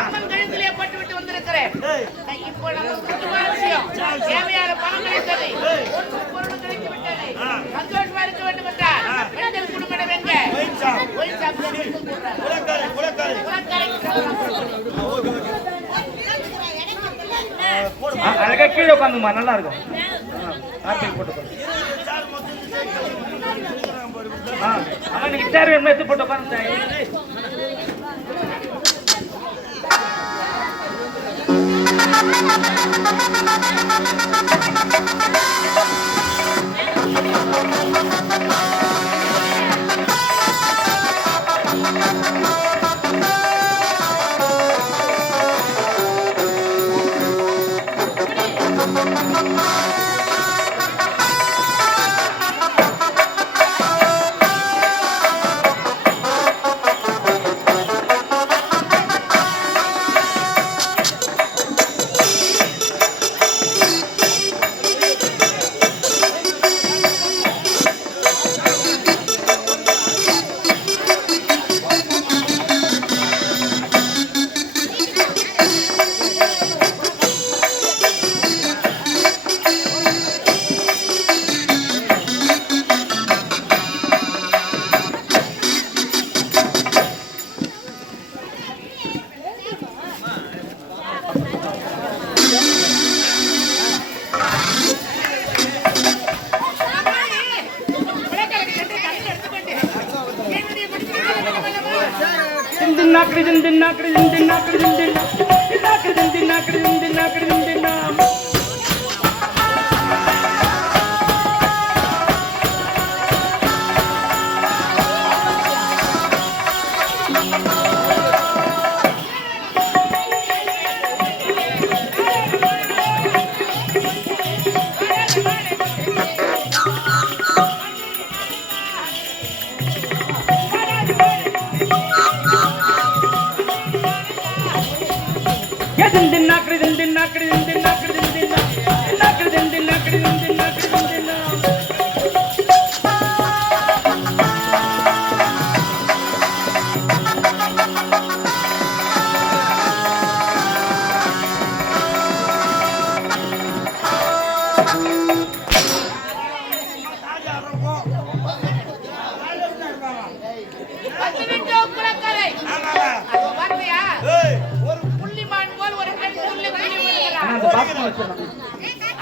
அம்மன் கழுத்திலே போட்டு விட்டு வந்திருக்கிறேன். இப்போ நம்ம முக்கியமான விஷயம், தேவையான பணம் கிடைத்தது, பொருள் கிடைத்து விட்டது, சந்தோஷமா இருக்க வேண்டும் என்றால் பெண்கள் குடும்பம் எங்க அழகா கீழே உட்காந்துமா, நல்லா இருக்கும். நீங்க சேர் வேணுமா எடுத்து போட்டு உட்காந்து.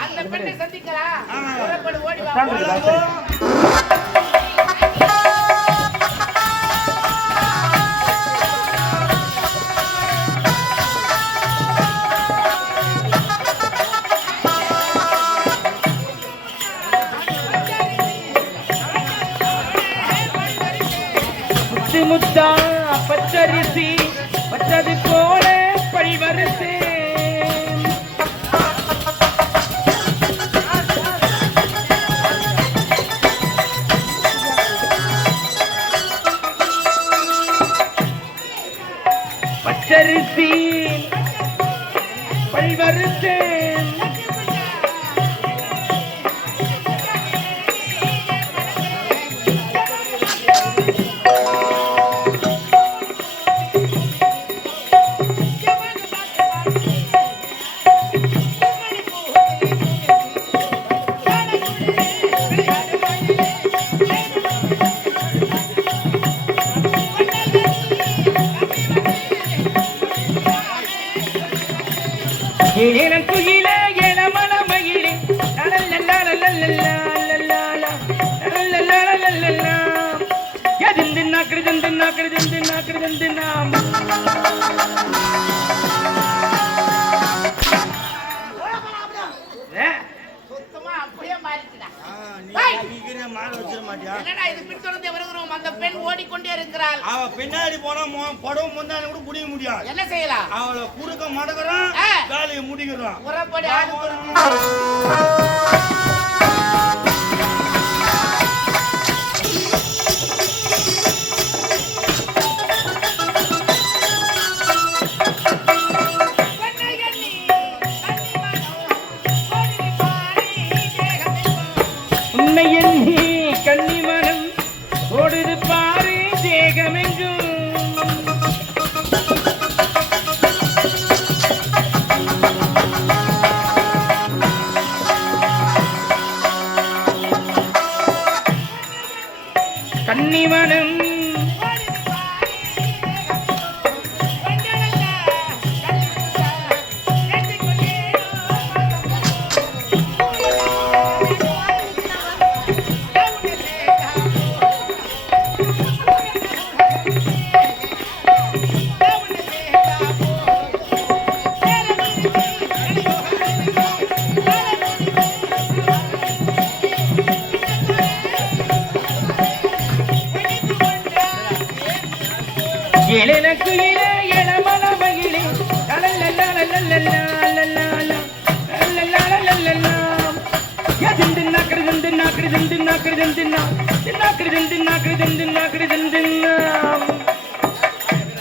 அந்த பெண்ணை சந்திக்கலாம். ஓடி வா. முத்தா பச்சரிசி பச்சது போல பழிவரிசை பச்சரிசி பழிவரிசை குயிலே எளமன மயிலே சுத்தமா அப்படியே மாறிச்சுடா. என்னடா இது பின்தொடர்ந்து வருகிறோம், அந்த பெண் ஓடிக்கொண்டே இருக்கிறாள். அவ பின்னாடி போனா படவு முந்தானி கூட முடிய முடியாது. என்ன செய்யலாம்? அவளை குறுக்க மடக்குறான், வேலையை முடிக்கிறான். புறப்படி கன்னிமனம் ஓடுது பாரு தேகமெங்கும்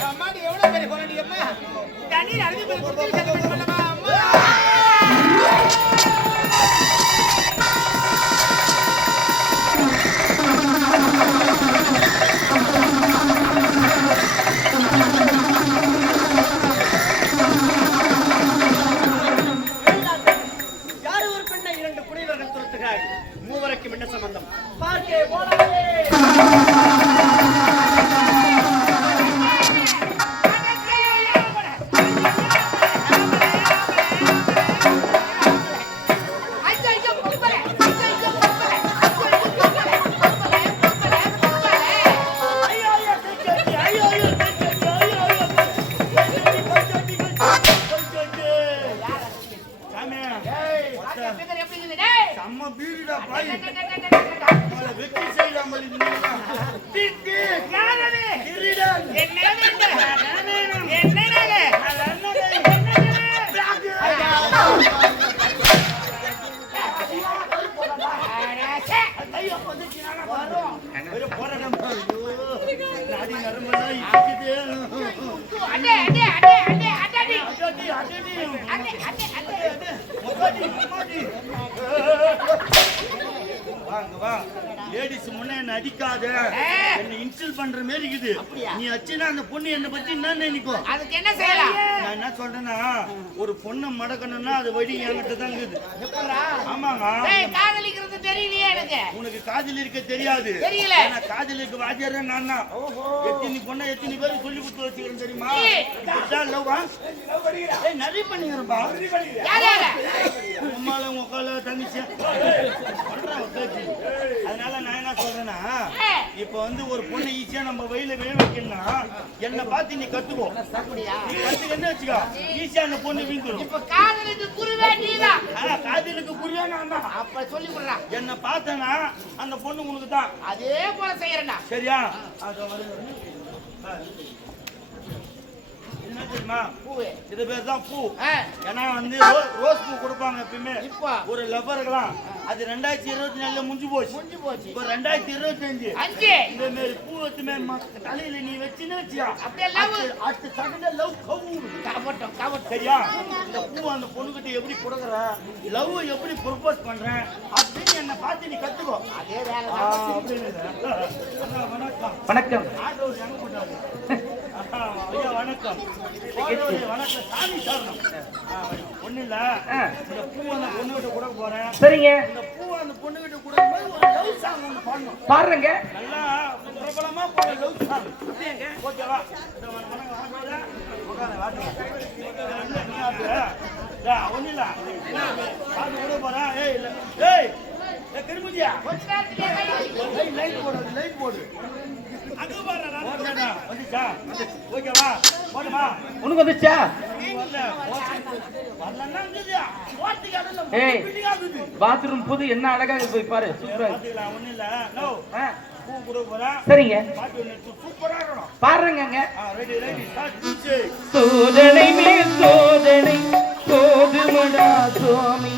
அம்மாடி எவ்வளவு பெரிய பொருள் அம்மா தண்ணீர் அழுது போய் குடிச்சு செலிப்ரேட் பண்ணலாமா அம்மா யாரு ஒரு பெண்ணை இரண்டு புனைவர்கள் துரத்துகிறார்கள் மூவருக்கும் என்ன சம்பந்தம் பார்க்கே போலாமே செம்ம பீடிடா பாய் வெற்றி செய்யலாம் லேடிஸ் முன்ன என்ன அடிக்காத என்ன இன்சல்ட் பண்ற மாதிரி இருக்குது நீ அச்சுனா அந்த பொண்ணு என்ன பத்தி என்ன நினைக்கும் அதுக்கு என்ன செய்யலாம் நான் என்ன சொல்றேன்னா ஒரு பொண்ணை மடக்கணும்னா அது வழி என்கிட்ட தான் இருக்குது ஆமாங்க காதலிக்கிறது தெரியலையே எனக்கு உனக்கு காதல் இருக்க தெரியாது தெரியல காதல் இருக்க வாத்தியார் நான் தான் எத்தனை பொண்ணை எத்தனை பேருக்கு சொல்லி கொடுத்து வச்சுக்கிறேன் தெரியுமா லவ்வா நிறைய பண்ணிக்கிறேன்பா உம்மால உக்கால தங்கச்சி அதனால நான் என்ன சொல்றேன்னா இப்ப வந்து ஒரு பொண்ணு ஈஸியா நம்ம வயல விழ வைக்கணும்னா என்ன பார்த்து நீ கத்துக்கோ நீ கத்துக்கன்னு வச்சுக்கோ ஈஸியா அந்த பொண்ணு வீந்துடும் இப்ப காதலுக்கு குருவே நீதான் காதலுக்கு புரியா நான் தான் அப்ப சொல்லி விடுறா என்ன பார்த்தனா அந்த பொண்ணு உனக்கு தான் அதே போல செய்யறேன்டா சரியா என்ன தெரியுமா பூவே இது பேர் தான் பூ ஆ. ஏன்னா வந்து ரோஸ் பூ கொடுப்பாங்க எப்பயுமே இப்போ ஒரு லவ்வருக்கலாம் அது 2024 முடிஞ்சு போச்சு இப்போ 2025 அஞ்சு இந்த மாதிரி பூ வச்சுமே தலையில நீ வச்சுன்னு வச்சியா அப்படியே love. அடுத்த செகண்ட்ல லவ் கவுரு கவட்டம் சரியா இந்த பூ அந்த பொண்ணுகிட்ட எப்படி கொடுக்குற லவ் எப்படி ப்ரொபோஸ் பண்றேன் அப்படின்னு என்ன பார்த்து நீ கத்துக்கோ அதே வேலை அப்படின்னு வணக்கம் வணக்கம் ஆட்டோர் எங்க போட்டாரு ஐயா வணக்கம் வணக்கம் சாமி சரணம் ஒண்ணு இல்ல இந்த பூ அந்த பொண்ணுகிட்ட கொடுக்க போறேன் சரிங்க இந்த பூ அந்த பொண்ணுகிட்ட கொடுக்கும்போது ஒரு லவ் சாங் ஒன்று பாடணும் பாருங்க நல்லா பிரபலமா போற லவ் சாங் ஓகேவா ஒண்ணு இல்ல பாட்டு கொடுக்க போறேன் ஏய் திரும்பியா லைட் போடு லைட் போடு வந்துச்சா ஓகேவா போடுமா உனக்கு வந்துச்சா ஏய் பாத்ரூம் புது என்ன அழகா போய் பாரு சூப்பரா ஒண்ணு இல்ல பூ கொடுக்க போறேன் சரிங்க சூப்பரா இருக்கணும் பாருங்க ரெடி ரெடி ஸ்டார்ட் சோதனை மேல் சோதனை சோதுமடா சுவாமி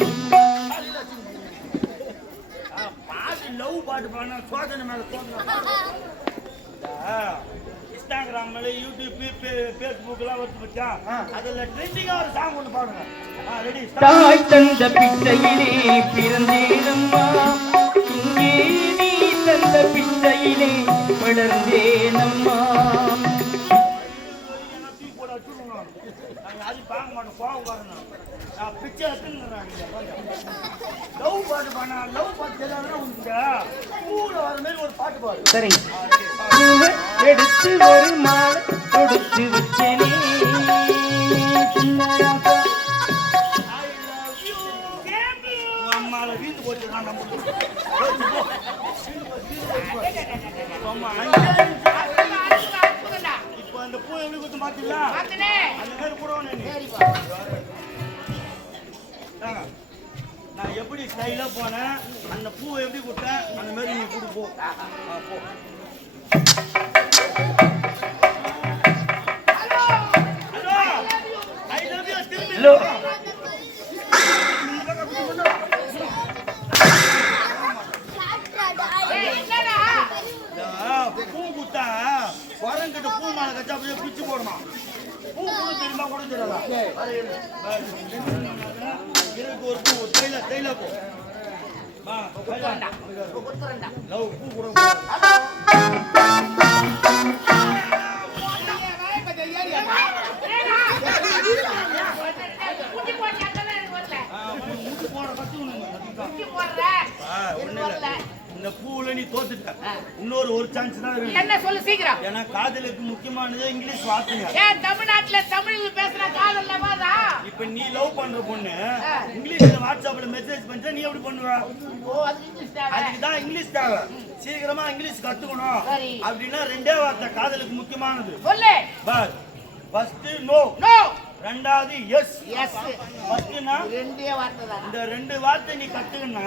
பாட்டு லவ் பாட்டு பாடினா சோதனை மேல சோதனை இன்ஸ்டாகிராம்ல யூடியூப் பேஸ்புக் எல்லாம் வருது பச்சா அதுல ட்ரெண்டிங்கா ஒரு சாங் ஒன்று பாடுங்க ரெடி தாய் தந்த பிச்சையிலே பிறந்தேனம்மா இங்கே நீ தந்த பிச்சையிலே வளர்ந்தேனம்மா அது பாங்க மாட்டோம் கோவம் வரணும் நான் பிச்சை எடுத்துன்னு லவ் பாட்டு பாடினா லவ் பாட்டு தெரியாதுன்னா உங்க பூல வர மாதிரி ஒரு பாட்டு பாடு சரிங்க எடுத்து ஒரு மாலை கொடுத்து வச்சேனே அம்மால வீட்டு போச்சு நான் இப்போ அந்த பூ எப்படி கொடுத்து மாத்தீங்களா அந்த மாதிரி கூட நான் எப்படி ஸ்டைலா போனேன் அந்த பூவை எப்படி கொடுத்தேன் அந்த மாதிரி நீ கொடுப்போம் போ ஹலோ கூட தெரியாதா எனக்கு ஒரு பூ தைல பூ லவ் பூ கூட இந்த பூவுல நீ தோத்துட்ட. இன்னொரு ஒரு சான்ஸ் தான் இருக்கு. என்ன சொல்லு சீக்கிரம். ஏன்னா காதலுக்கு முக்கியமானது இங்கிலீஷ் வார்த்தைங்க. ஏன் தமிழ்நாட்டுல தமிழ் பேசுற காதல் லவாதா? இப்போ நீ லவ் பண்ற பொண்ணு இங்கிலீஷ்ல வாட்ஸ்அப்ல மெசேஜ் பண்ற நீ எப்படி பண்ணுவ? ஓ அதுக்கு இங்கிலீஷ் தேவை. அதுக்கு தான் இங்கிலீஷ் தேவை. சீக்கிரமா இங்கிலீஷ் கத்துக்கணும். அப்படினா ரெண்டே வார்த்தை காதலுக்கு முக்கியமானது. சொல்லு. பஸ் ஃபர்ஸ்ட் நோ. நோ. ரெண்டாவது எஸ். எஸ். ஃபர்ஸ்ட்னா ரெண்டே வார்த்தை தான். இந்த ரெண்டு வார்த்தை நீ கத்துக்கினா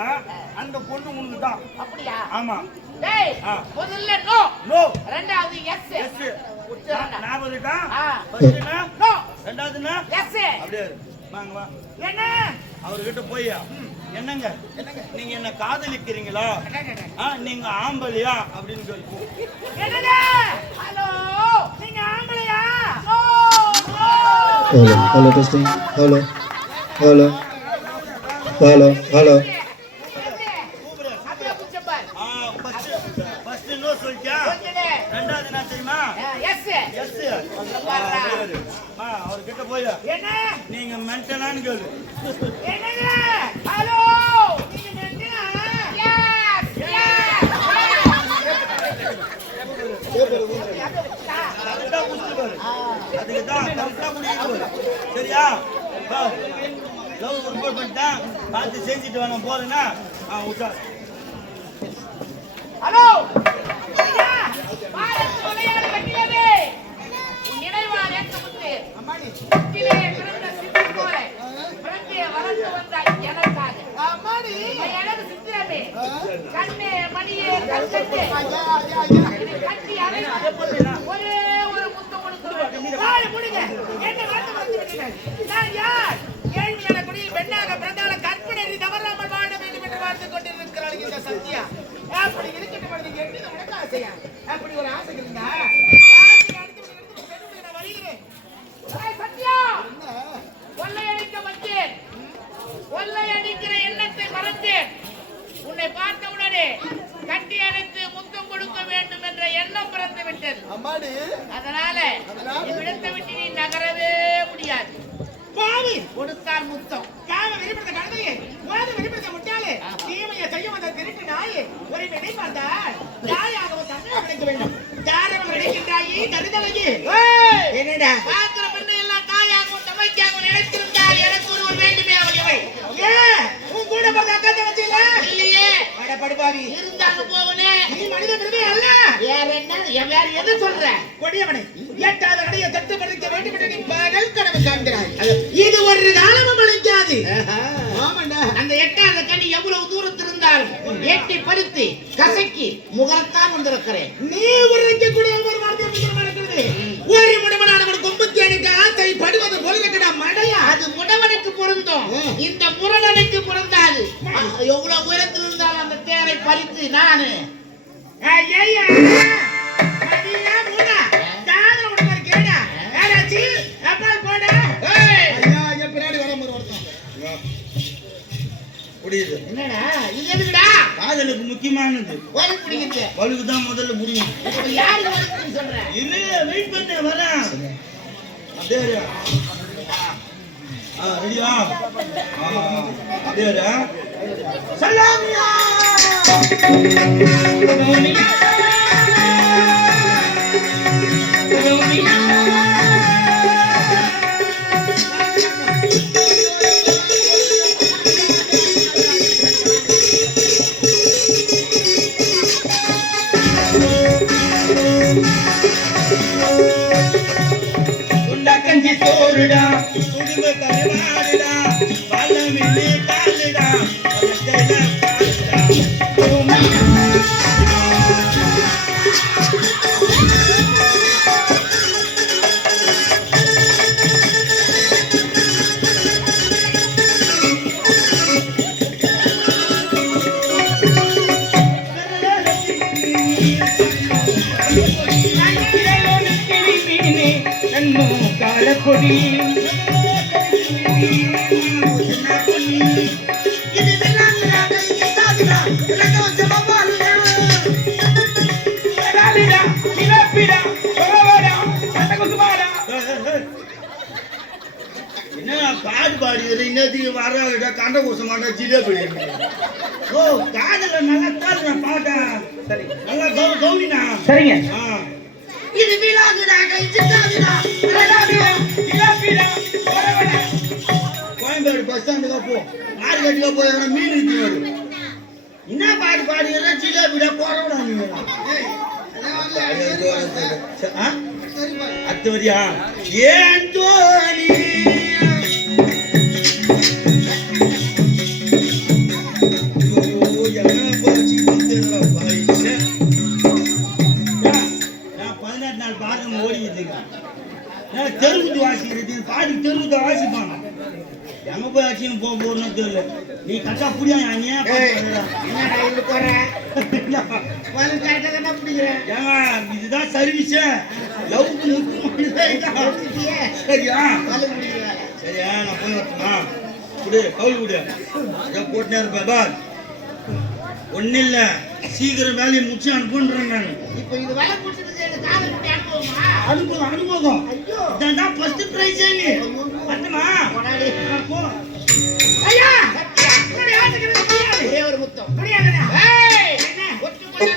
அந்த பொண்ணு உனக்கு தான். அப்படியா? ஆமா. டேய் முதல்ல நோ. நோ. ரெண்டாவது எஸ். எஸ். நான் வந்துட்டா ஆ. ஃபர்ஸ்ட்னா நோ. ரெண்டாவதுனா எஸ். அப்படியே வாங்க வா. என்ன? அவர்கிட்ட போய் என்னங்க நீங்க என்ன காதலிக்கிறீங்களா? நீங்க ஆம்பளையா அப்படின்னு கேள்வி. என்னங்க? ஹலோ நீங்க ஆம்பளையா? நோ. Hello testing. Hello. அப்படியே புடிச்சப்பார். ஃபர்ஸ்ட் நோ சொல்லியா? ரெண்டாவது என்ன தெரியுமா? எஸ். எஸ். அவர்கிட்ட போய் என்ன? நீங்க மென்டலான்னு கேளு. என்னங்க? ஹலோ நீங்க மென்டலா? எஸ். கரெக்டா புடிச்சு பாரு. அதுக்கு தான் கரெக்டா புடிச்சு பாரு. சரியா? லவ் ரிப்போர்ட் பண்ணிட்டா பார்த்து செஞ்சுட்டு வேணாம் போறேன்னா உட்கார். ஹலோ ஐயா பாரத் விளையாடு கட்டியது உன் நினைவால் ஏற்றமுத்து முத்திலே பிறந்த சித்தி போல பிறந்தே வளர்ந்து வந்தாய் எனக்காக. அம்மாடி எனக்கு சித்திரமே கண்ணே மணியே கண்ணே கட்டி அழைத்து ஒரே ஒரு முத்தம் கொடுத்து வாழ முடிங்க. என்ன வார்த்தை வந்து விட்டீர்கள்? நான் யார்? ஏழ்மையான குடியில் பெண்ணாக பிறந்தால கற்பனை தவறாமல் வாழ வேண்டும் என்று வாழ்ந்து கொண்டிருக்கிறாள் இந்த சத்யா. அப்படி இருக்கட்டும் நீங்க எப்படி உனக்கு ஆசையா? அப்படி ஒரு ஆசை இருந்தா வருகிறேன். சத்யா கொள்ளையடிக்க வந்தேன். கொள்ளையடிக்கிற எண்ணத்தை மறந்தேன். உன்னை பார்த்த உடனே கட்டி அணைத்து முத்தம் கொடுக்க வேண்டும் என்ற எண்ணம் பிறந்து விட்டது. அதனால இவ்விடத்தை விட்டு நீ நகரவே முடியாது. பாவி கொடுத்தால் முத்தம் காம வெளிப்படுத்த கழுதையே உனது வெளிப்படுத்த முட்டாளே தீமையை செய்ய வந்த திருட்டு நாயே ஒரு வினை பார்த்தால் தாயாக தன்னை கிடைக்க வேண்டும். தாரம் கிடைக்கின்றாயி தருதலையே என்னடா பார்க்கிற பெண்ணை எல்லாம் தாயாகவும் தமைக்காகவும் நினைத்திருந்தால் எனக்கு ஒருவர் வேண்டுமே அவளியவை. ஏன் உன் கூட பார்த்த அக்கா தங்கச்சியில இல்லையே அட படுபாவி இருந்தாங்க போவனே நீ மனித பிறவி அல்ல. வேற என்ன வேற எது சொல்ற? கொடியவனை எட்டாத கடையை தட்டு பறிக்க வேண்டும் என்று நீ பகல் கனவு காண்கிறாய். இது ஒரு காலமும் அழைக்காது. அந்த எட்டாத கனி எவ்வளவு தூரத்தில் இருந்தாலும் எட்டி பறித்து கசக்கி முகரத்தான் வந்திருக்கிறேன். நீ உரைக்கக்கூடிய ஒரு வார்த்தை நடக்கிறது. ஒரு முடவனானவன் கொம்புக்கு எனக்கு ஆசை படுவது போல இருக்கடா மடையா. அது முடவனுக்கு பொருந்தும், இந்த முரடனுக்கு பொருந்தாது. எவ்வளவு உயரத்தில் இருந்தாலும் அந்த தேரை பறித்து நானு என்னடா இது எதுக்குடா? காதலுக்கு முக்கியமானது வலுக்கு பிடிக்கிறது. வலுக்கு தான் முதல்ல முடியும். யாருக்கு வலுக்கு சொல்ற? இல்ல வெயிட் பண்ண வரேன். அப்படியே ரெடியா? அப்படியே சலாமியா கஞ்சி சோறுடா குடும்ப கருவாடுடா பழமில்லி காலுடா கொடி பாடு பாடி இன்னத்துக்கு வர கண்ட குச மாட்டா ஜிலேபி ஓ காதல நல்லா தான் பாட்டேன் சரி நல்லா கௌரினா சரிங்க. இது விலாகுடா கைச்சிட்டாதுடா ஜிலேபிடா கோயம்பேடு பஸ் ஸ்டாண்டுக்கு போ மார்க்கெட்டுக்கு போய் மீன் வித்து வரும் என்ன பாடு பாடுகிறா ஜிலேபிடா போறவடா நீங்க அடுத்த வரியா ஏன் தோழி தெருவுத்து வாசிக்கிறது பாடி தெருவுத்த வாசிப்பாங்க எங்க போய் ஆட்சின்னு போக போறோம்னு தெரியல நீ கட்டா புடியா இதுதான் சர்வீஸ் சரியா சரியா நான் போய் வரட்டுமா குடு கவுல் குடு போட்டுனே இருப்பேன் பார் ஒன்னும் இல்ல சீக்கிரம் வேலையை முடிச்சு அனுப்புன்றேன் நான் இப்போ இது வேலை முடிச்சது அனுபவம் இதான் ஃபர்ஸ்ட் பிரைஸ் நீ பத்தமா போ ஐயா சத்தியா ஒரே ஒரு முத்தம் முடியாதுடா ஏய் என்ன ஒட்டுக்குள்ள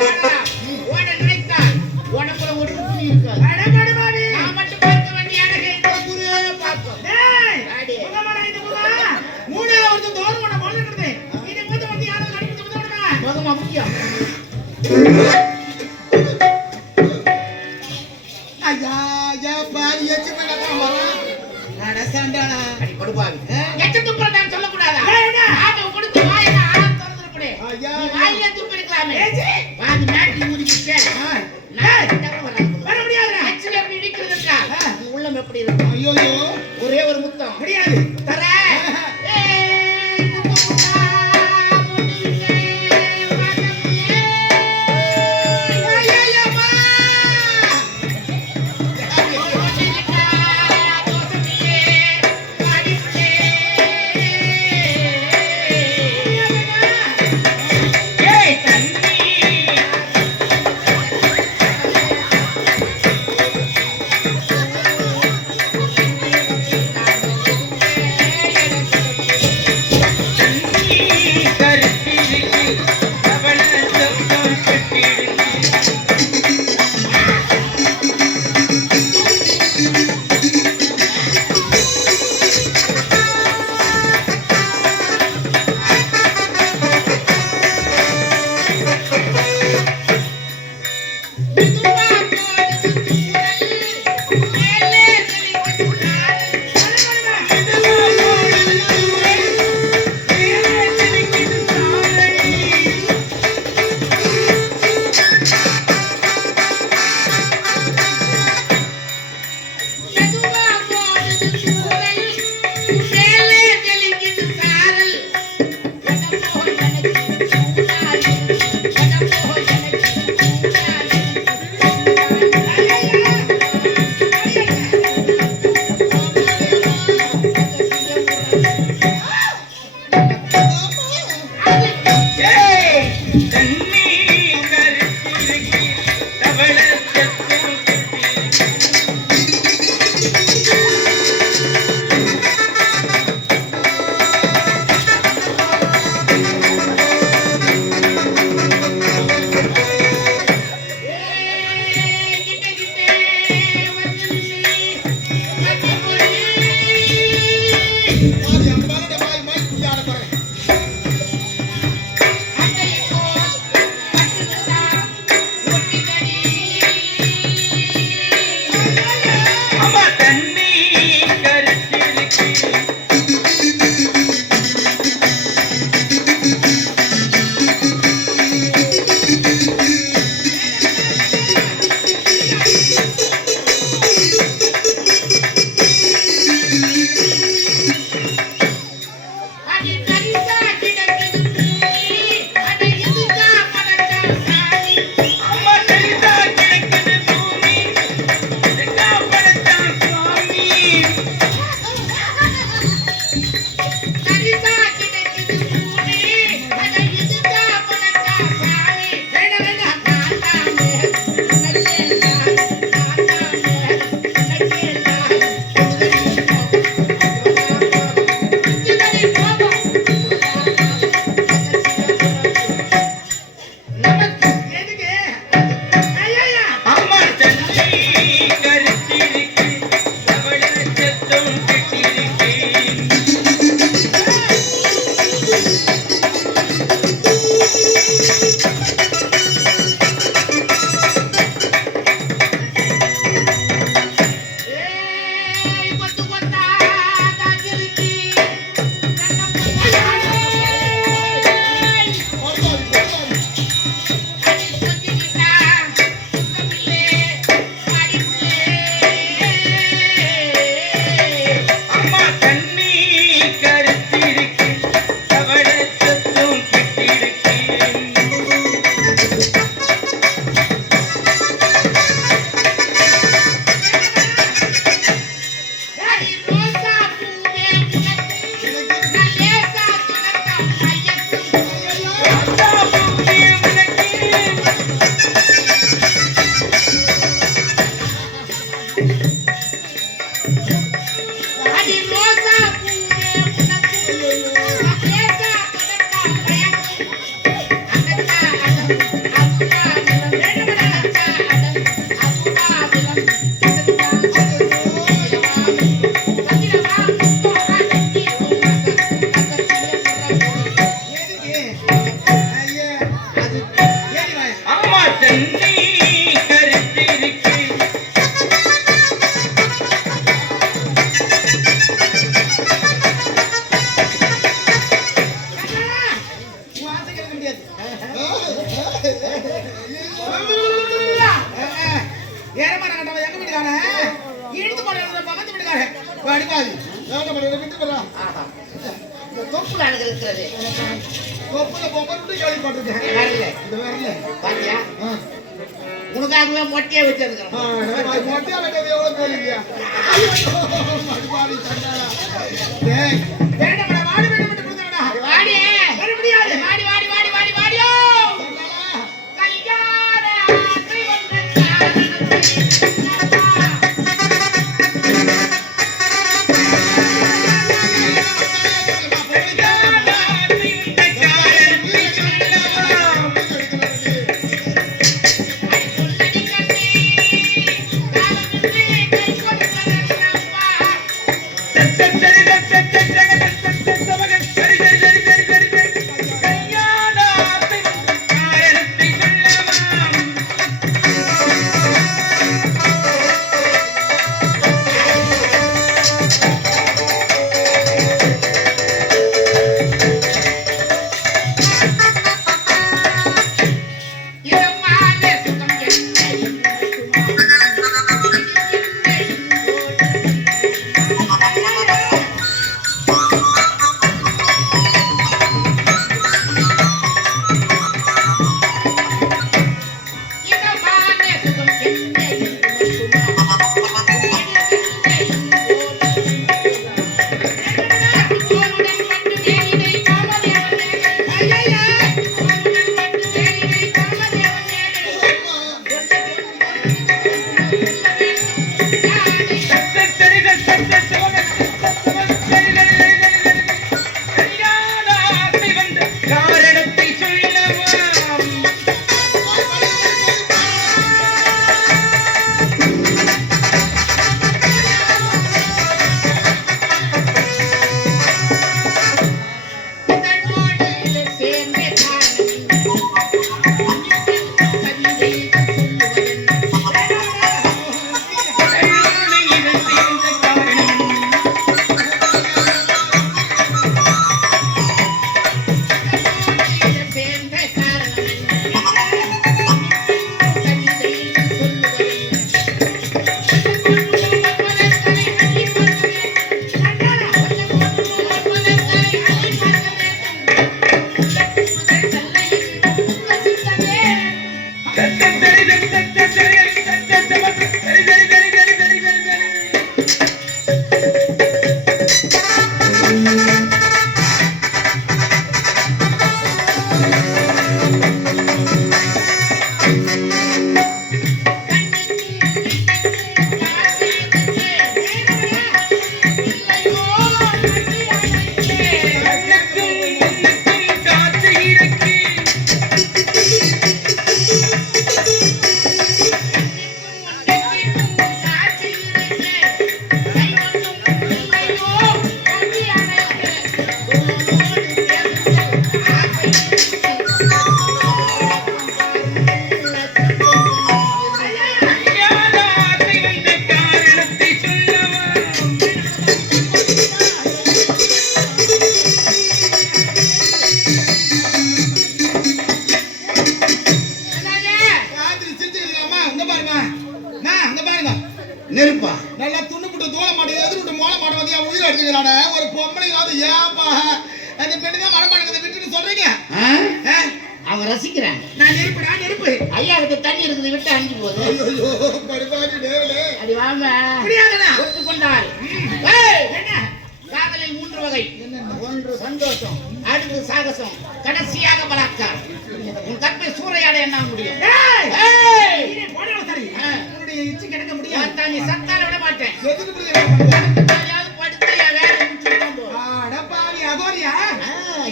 ஓட நினைத்தால் உனக்குள்ள ஒரு துணி இருக்காது அடபடி பாடி நான் மட்டும் பார்க்க வேண்டிய அழகை இந்த குருவே பார்ப்போம் டேய் அடி முகமடா இது முகமா மூணாவது தோறு உன போடுறது இது முத வந்து யாரோ கடிச்சு முதமா முகமா முக்கியம் ஐயா யா பாரி எச்சு பண்ணாம வரா நடசண்டானா அடி படுபாவி எச்சு துப்புற நான் சொல்ல கூடாதா ஆக கொடுத்து வாயில ஆள தரதுற புடி ஐயா வாயில துப்பு இருக்கலாமே ஏச்சி வாதி நாட்டி ஊதிக்கிட்டே நான் வர முடியாது எச்சுல எப்படி நிக்கிறதுக்கா உள்ளம் எப்படி இருக்கு ஐயோ ஒரே ஒரு முத்தம் முடியாது தர தொப்புல எனக்கு இருக்கிறது தொப்புல பொம்பட்டு கேள்விப்பட்டிருக்கேன். வரல இது வரல. பாத்தியா ஆ. உனக்காகவே மொட்டையை வச்சிருக்கிறேன் மொட்டையா வெட்டது எவ்வளவு கேள்வியா? மறுபாடி சண்டாளா. டேய், வேண்டாம்டா வாடி வேண்டாம் மட்டும் கொடுங்கடா வாடி வர முடியாது வாடி வாடி வாடி வாடி வாடியோ சண்டாளா. கல்யாண ஆசை வந்த இருக்கிறாட ஒரு பொம்பளையாவது ஏன்பா அந்த பெண்ணு தான் வரமாட்டேங்குது விட்டுட்டு சொல்றீங்க அவங்க ரசிக்கிறேன். நான் நெருப்பு ஐயா கிட்ட தண்ணி இருக்குது விட்டு அஞ்சு போகுது. ஐயோ படுபாடி டேவிடே அடி வாங்க முடியாதுடா ஒத்துக்கொண்டால். என்ன காதலில் 3 வகை. ஒன்று சந்தோஷம், அடுத்து சாகசம், கடைசியாக பலாத்காரம். உன் கற்பை சூறையாட என்ன முடியும்? சரி உன்னுடைய இச்சு கிடக்க முடியாது. பார்த்தா நீ சத்தார விட மாட்டேன். எதுக்கு புரிய யாராவது படுத்து என் வேலை முடிச்சுட்டு போ. அடப்பாவி அகோரியா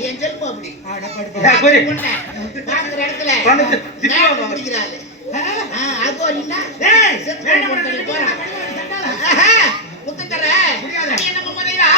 என் செல்பு அப்படி அகோரி. பாக்குற இடத்துல பணத்தை திட்டு மேல வாங்க. பிடிக்கிறாரு. அகோரின்னா போறான். முத்தத்தர நீ என்ன போறீங்களா?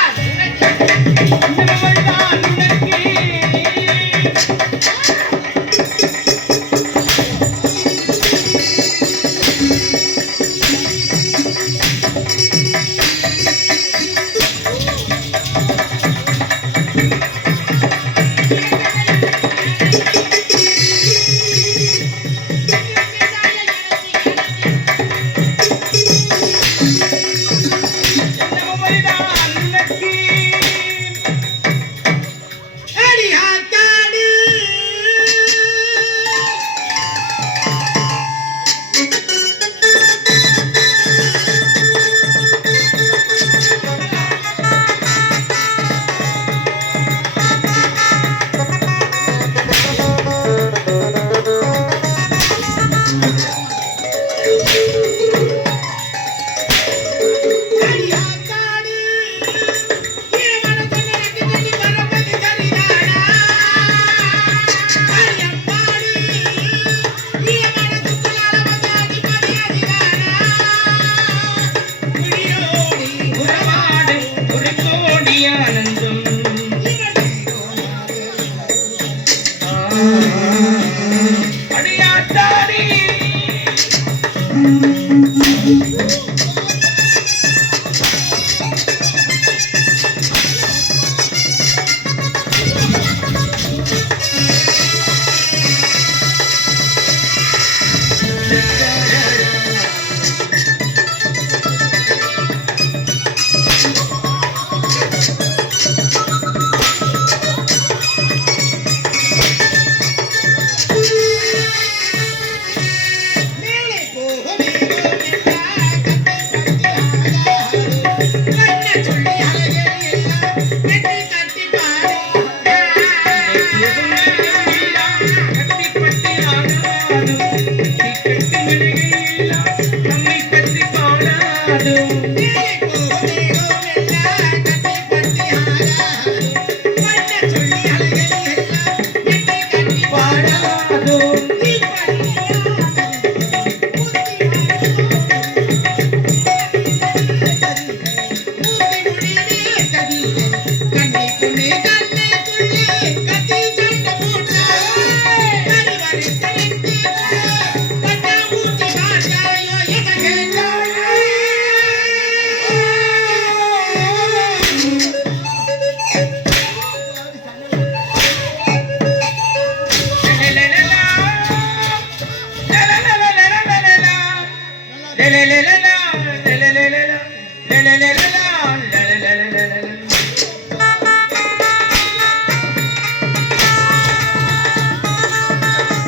la la la la